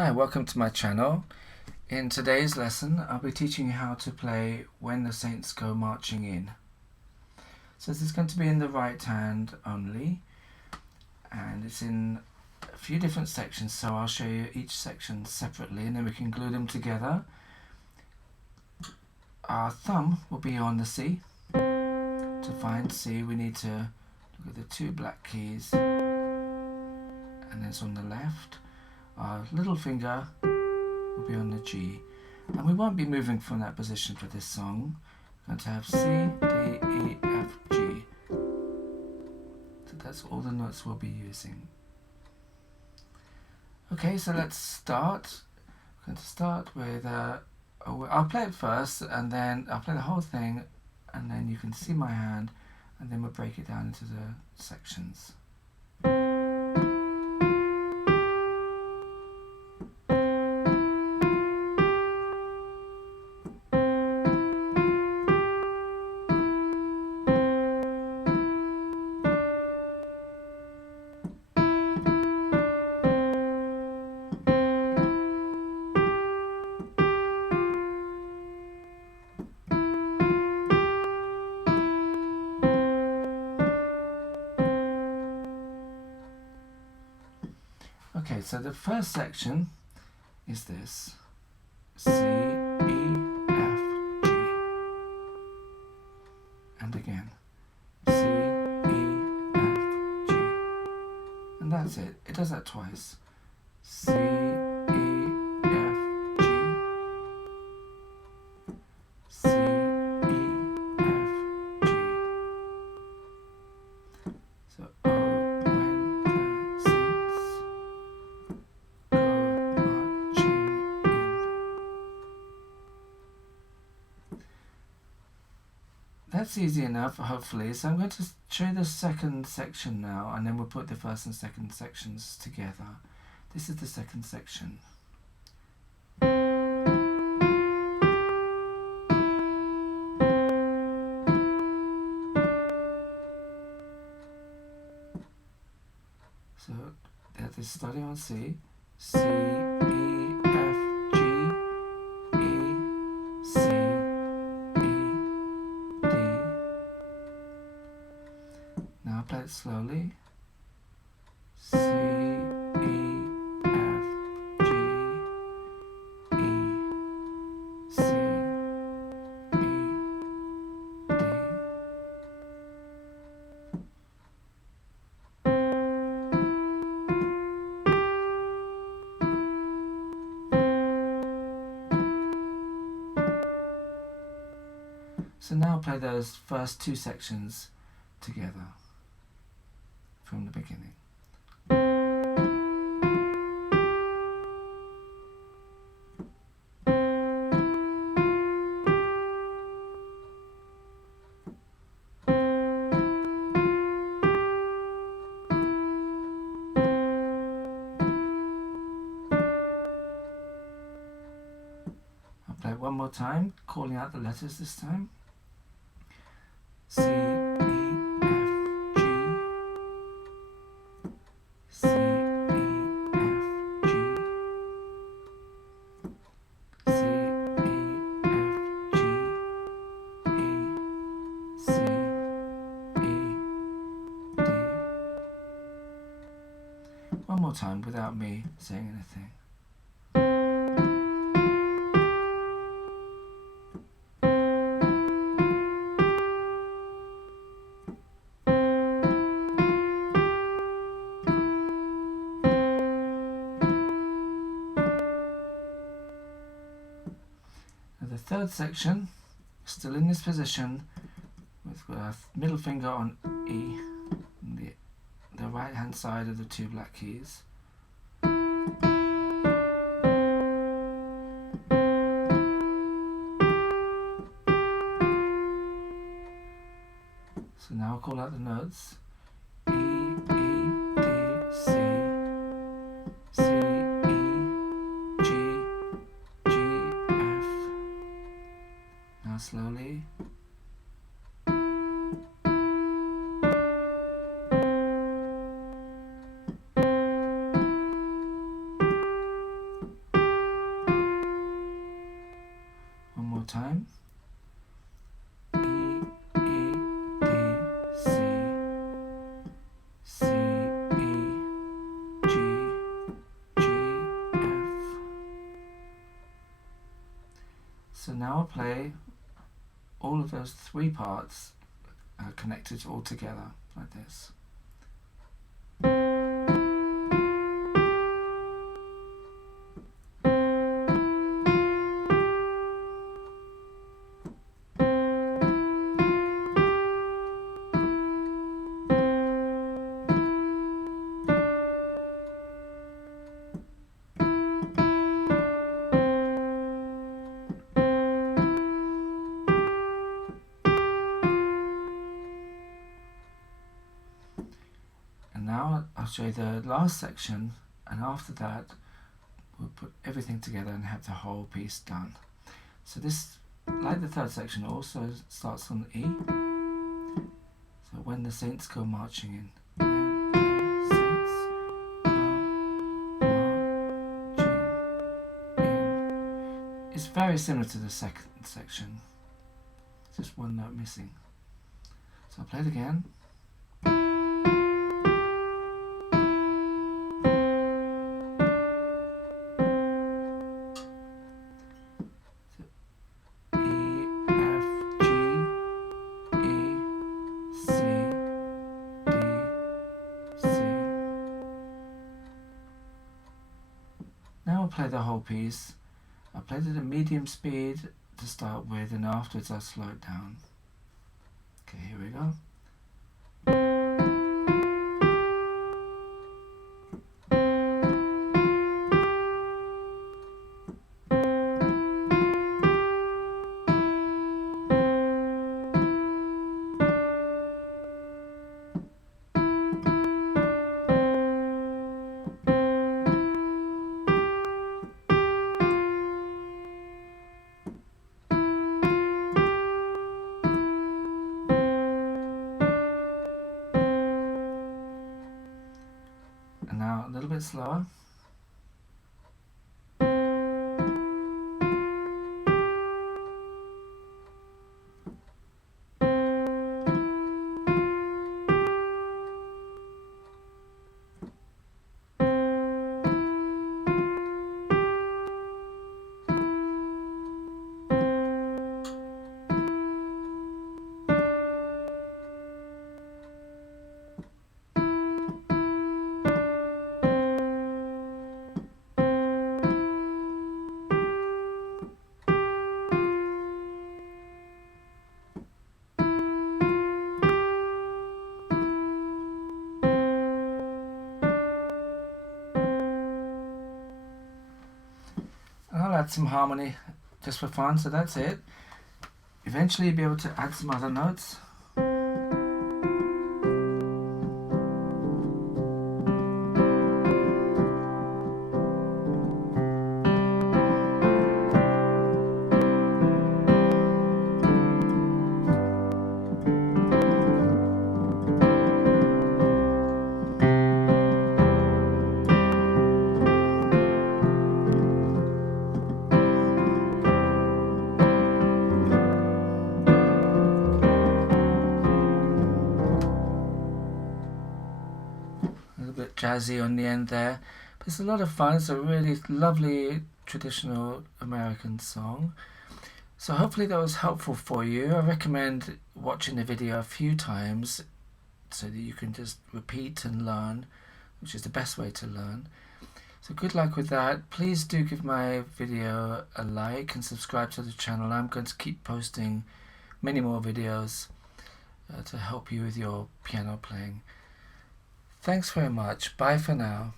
Hi, welcome to my channel. In today's lesson, I'll be teaching you how to play When the Saints Go Marching In. So this is going to be in the right hand only, and it's in a few different sections, so I'll show you each section separately and then we can glue them together. Our thumb will be on the C. To find C, we need to look at the two black keys, and it's on the left. Our little finger will be on the G, and we won't be moving from that position for this song. We're going to have C, D, E, F, G. So that's all the notes we'll be using. Okay, so let's start. We're going to start with, I'll play it first, and then I'll play the whole thing, and then you can see my hand, and then we'll break it down into the sections. Okay, so the first section is this: C, E, F, G, and again C, E, F, G, and that's it. It does that twice. C, E, F, G, C, E, F, G. So that's easy enough, hopefully. So I'm going to show you the second section now, and then we'll put the first and second sections together. This is the second section. So that is starting on C. C, E, F, G, E, C, play it slowly. C, E, F, G, E, C, E, D. So now play those first two sections together from the beginning. I'll play it one more time, calling out the letters this time. C, one more time without me saying anything. Now the third section, still in this position, with our middle finger on E, the right hand side of the two black keys. So now I'll call out the notes. E, E, D, C, C, E, G, G, F. Now slowly. now I'll play all of those three parts connected all together like this. Now I'll show you the last section, and after that we'll put everything together and have the whole piece done. So this, like the third section, also starts on E. So when the saints go marching in. When the saints go marching in. It's very similar to the second section. Just one note missing. So I'll play it again. Now I'll play the whole piece. I played it at medium speed to start with, and afterwards I'll slow it down. Okay, here we go. And now a little bit slower. I'll add some harmony just for fun, so that's it. Eventually you'll be able to add some other notes. Jazzy on the end there, but it's a lot of fun. It's a really lovely traditional American song, so hopefully that was helpful for you. I recommend watching the video a few times so that you can just repeat and learn, which is the best way to learn. So good luck with that. Please do give my video a like and subscribe to the channel. I'm going to keep posting many more videos to help you with your piano playing. Thanks very much. Bye for now.